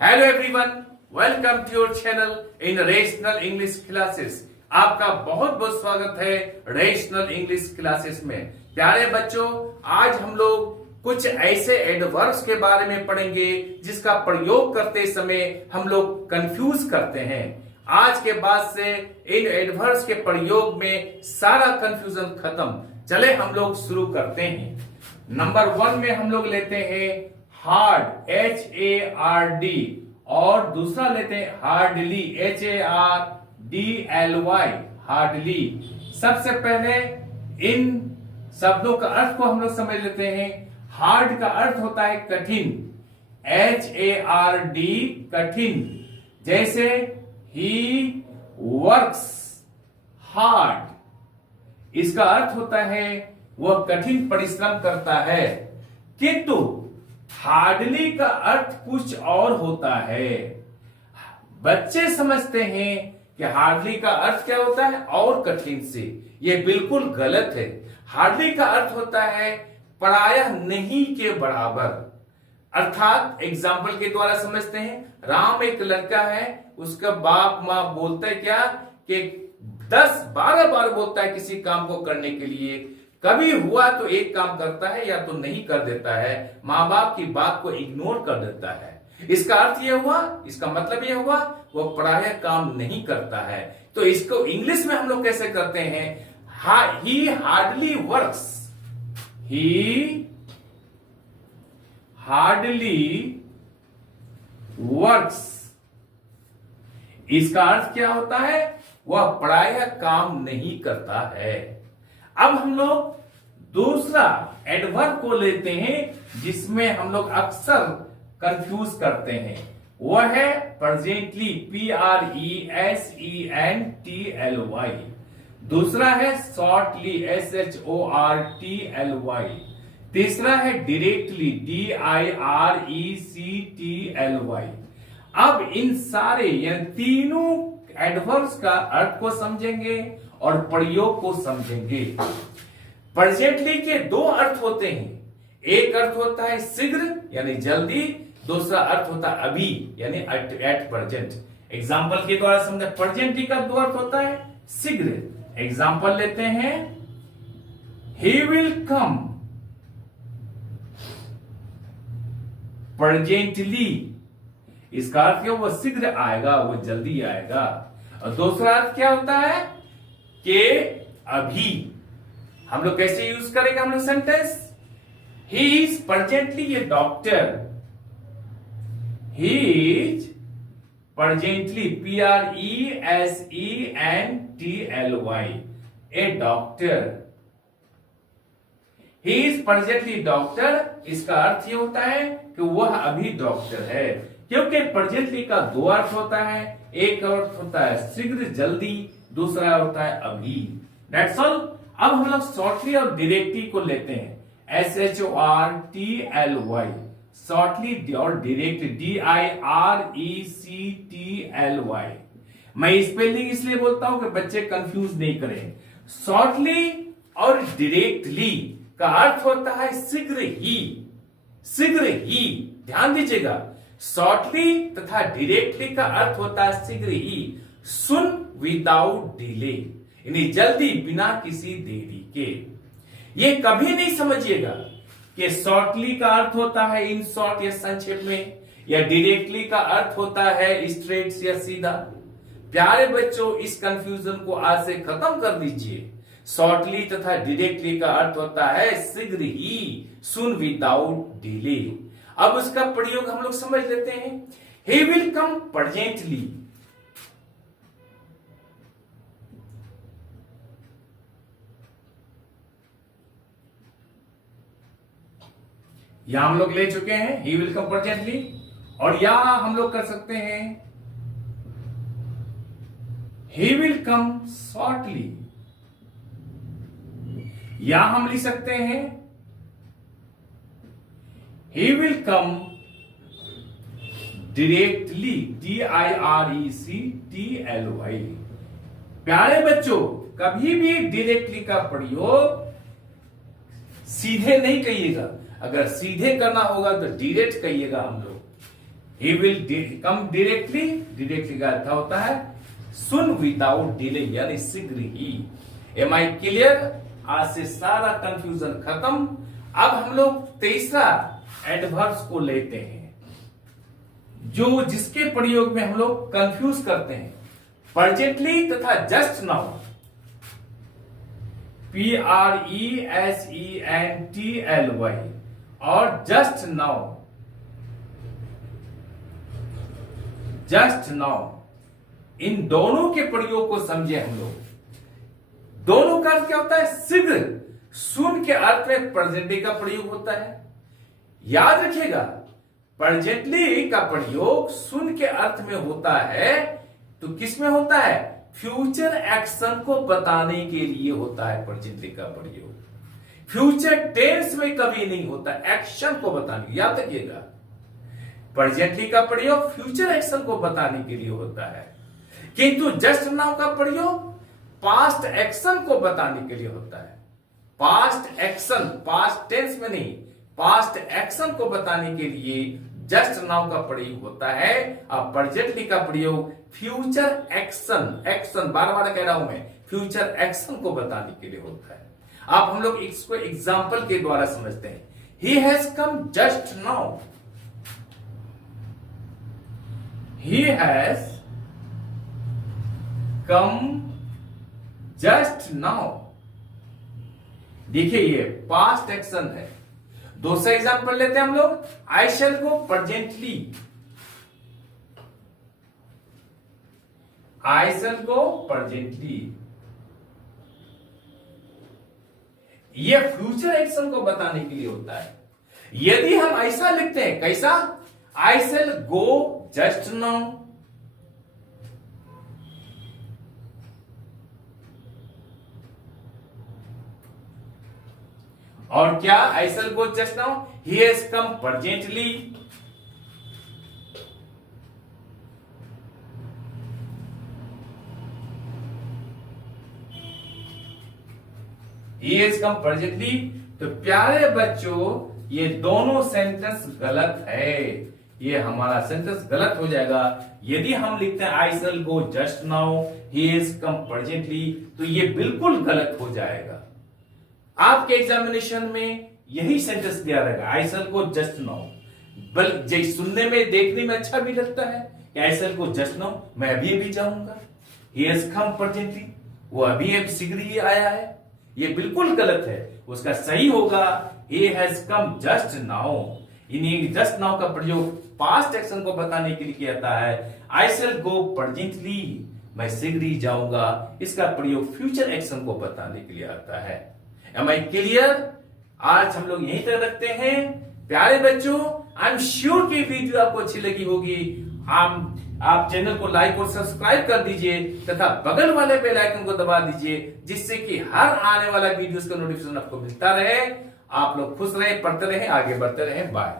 Hello everyone, welcome to your channel in rational English classes. आपका बहुत बहुत स्वागत है रेशनल इंग्लिश क्लासेस में। प्यारे बच्चों, आज हम लोग कुछ ऐसे एडवर्ब्स के बारे में पढ़ेंगे जिसका प्रयोग करते समय हम लोग कंफ्यूज करते हैं। आज के बाद से इन एडवर्ब्स के प्रयोग में सारा कंफ्यूजन खत्म। चले हम लोग शुरू करते हैं। नंबर 1 में हम लोग लेते हैं हार्ड, HARD, और दूसरा लेते हैं हार्डली, HARDLY, हार्डली। सबसे पहले इन शब्दों का अर्थ को हम लोग समझ लेते हैं। हार्ड का अर्थ होता है कठिन, HARD, कठिन। जैसे ही वर्क्स हार्ड, इसका अर्थ होता है वह कठिन परिश्रम करता है। किंतु हार्डली का अर्थ कुछ और होता है। बच्चे समझते हैं कि हार्डली का अर्थ क्या होता है, और कठिन से। यह बिल्कुल गलत है। हार्डली का अर्थ होता है प्रायः नहीं के बराबर। अर्थात एग्जाम्पल के द्वारा समझते हैं। राम एक लड़का है, उसका बाप माँ बोलता है क्या कि 10-12 बार बोलता है किसी काम को करने के लिए। कभी हुआ तो एक काम करता है या तो नहीं कर देता है, माँ बाप की बात को इग्नोर कर देता है। इसका अर्थ यह हुआ, इसका मतलब यह हुआ वो प्रायः काम नहीं करता है। तो इसको इंग्लिश में हम लोग कैसे करते हैं? ही हार्डली वर्क्स, ही हार्डली वर्क्स। इसका अर्थ क्या होता है? वह प्रायः काम नहीं करता है। अब हम लोग दूसरा एडवर्ब को लेते हैं जिसमें हम लोग अक्सर कंफ्यूज करते हैं। वह है प्रेजेंटली, PRESENTLY। दूसरा है शॉर्टली, SHORTLY। तीसरा है डायरेक्टली, DIRECTLY। अब इन सारे यानी तीनों एडवर्ब्स का अर्थ को समझेंगे और प्रयोग को समझेंगे। प्रेजेंटली के दो अर्थ होते हैं। एक अर्थ होता है शीघ्र यानी जल्दी, दूसरा अर्थ होता है अभी यानी एट प्रेजेंट। एग्जाम्पल के द्वारा समझे। प्रेजेंटली का दो अर्थ होता है शीघ्र। एग्जाम्पल लेते हैं, ही विल कम प्रेजेंटली। इसका अर्थ क्या? वो शीघ्र आएगा, वो जल्दी आएगा। और दूसरा अर्थ क्या होता है कि अभी। हम लोग कैसे यूज करेंगे हम लोग sentence? He is presently A doctor, he is presently, PRESENTLY, A doctor. He is presently doctor. इसका अर्थ ये होता है कि वह अभी डॉक्टर है। क्योंकि प्रेजेंटली का दो अर्थ होता है। एक अर्थ होता है शीघ्र जल्दी, दूसरा होता है अभी। That's all। अब हम लोग शॉर्टली और डायरेक्टली को लेते हैं, SHORTLY, शॉर्टली और डायरेक्ट, DIRECTLY। मैं स्पेलिंग इसलिए बोलता हूं कि बच्चे कंफ्यूज नहीं करें। शॉर्टली और डायरेक्टली का अर्थ होता है शीघ्र ही, शीघ्र ही। ध्यान दीजिएगा, शॉर्टली तथा डायरेक्टली का अर्थ होता है शीघ्र ही, सुन विदाउट डिले, यानी जल्दी, बिना किसी देरी के। ये कभी नहीं समझिएगा कि शॉर्टली का अर्थ होता है इन शॉर्ट या संक्षेप में, या डायरेक्टली का अर्थ होता है स्ट्रेट या सीधा। प्यारे बच्चों, इस कंफ्यूजन को आज से खत्म कर दीजिए। शॉर्टली तथा डायरेक्टली का अर्थ होता है शीघ्र ही, सुन विदाउट डिले। अब उसका प्रयोग हम लोग समझ लेते हैं। ही विल कम प्रेजेंटली, यहां हम लोग ले चुके हैं ही विल कम प्रेजेंटली। और यहां हम लोग कर सकते हैं ही विल कम शॉर्टली, या हम लिख सकते हैं he will come directly, DIRECTLY। प्यारे बच्चों, कभी भी डायरेक्टली का प्रयोग सीधे नहीं कहिएगा। अगर सीधे करना होगा तो डायरेक्ट कहिएगा हम लोग। He will come directly, directly का अर्थ होता है सुन विदाउट डिले, यानी शीघ्र ही। M I clear? आज से सारा कंफ्यूजन खत्म। अब हम लोग तीसरा एडवर्ब्स को लेते हैं, जो जिसके प्रयोग में हम लोग कंफ्यूज करते हैं, प्रेजेंटली तथा जस्ट नाउ। PRESENTLY और जस्ट नाउ, जस्ट नाउ, इन दोनों के प्रयोग को समझे हम लोग। दोनों का अर्थ क्या होता है? शीघ्र। सुन के अर्थ में प्रेजेंटली का प्रयोग होता है। याद रखिएगा, प्रेजेंटली का प्रयोग सुन के अर्थ में होता है तो किस में होता है? फ्यूचर एक्शन को बताने के लिए होता है प्रेजेंटली का प्रयोग। फ्यूचर टेंस में कभी नहीं होता, एक्शन को बताने। याद रखिएगा, प्रेजेंटली का प्रयोग फ्यूचर एक्शन को बताने के लिए होता है, किंतु जस्ट नाउ का प्रयोग पास्ट एक्शन को बताने के लिए होता है। पास्ट एक्शन, पास्ट टेंस में नहीं, पास्ट एक्शन को बताने के लिए जस्ट नाउ का प्रयोग होता है। अब प्रेजेंटली का प्रयोग फ्यूचर एक्शन, एक्शन बार बार कह रहा हूं मैं, फ्यूचर एक्शन को बताने के लिए होता है। अब हम लोग इसको एग्जाम्पल के द्वारा समझते हैं। ही has come just now, he has come just now. देखिए ये पास्ट एक्शन है। दूसरा एग्जाम्पल लेते हैं हम लोग, आई शैल गो प्रेजेंटली, आई शैल गो प्रेजेंटली। ये फ्यूचर एक्शन को बताने के लिए होता है। यदि हम ऐसा लिखते हैं, कैसा? आई शैल गो जस्ट नाउ, और क्या? I shall go just now, he has come presently. He has come presently. तो प्यारे बच्चों, ये दोनों सेंटेंस गलत है। ये हमारा सेंटेंस गलत हो जाएगा यदि हम लिखते हैं I shall go just now, he has come presently, तो ये बिल्कुल गलत हो जाएगा। आपके एग्जामिनेशन में यही सेंटेंस दिया रहेगा, आई शैल गो जस्ट नाउ। बल्कि सुनने में, देखने में अच्छा भी लगता है कि आई शैल गो जस्ट नाउ, मैं अभी जाऊंगा। ही हैज कम प्रेजेंटली, वो अभी शीघ्र ही आया है। ये बिल्कुल गलत है। उसका सही होगा ही हैज कम जस्ट नाउ। इन्हीं जस्ट नाउ का प्रयोग पास्ट एक्शन को बताने के लिए किया जाता है। आई शैल गो प्रेजेंटली, मैं शीघ्र ही जाऊंगा, इसका प्रयोग फ्यूचर एक्शन को बताने के लिए आता है। Am I clear? आज हम लोग यहीं तक रखते हैं। प्यारे बच्चों, आई एम श्योर कि वीडियो आपको अच्छी लगी होगी। आप चैनल को लाइक और सब्सक्राइब कर दीजिए तथा बगल वाले बेल आइकन को दबा दीजिए, जिससे कि हर आने वाला वीडियोस का नोटिफिकेशन आपको मिलता रहे। आप लोग खुश रहे, पढ़ते रहे, आगे बढ़ते रहे। बाय।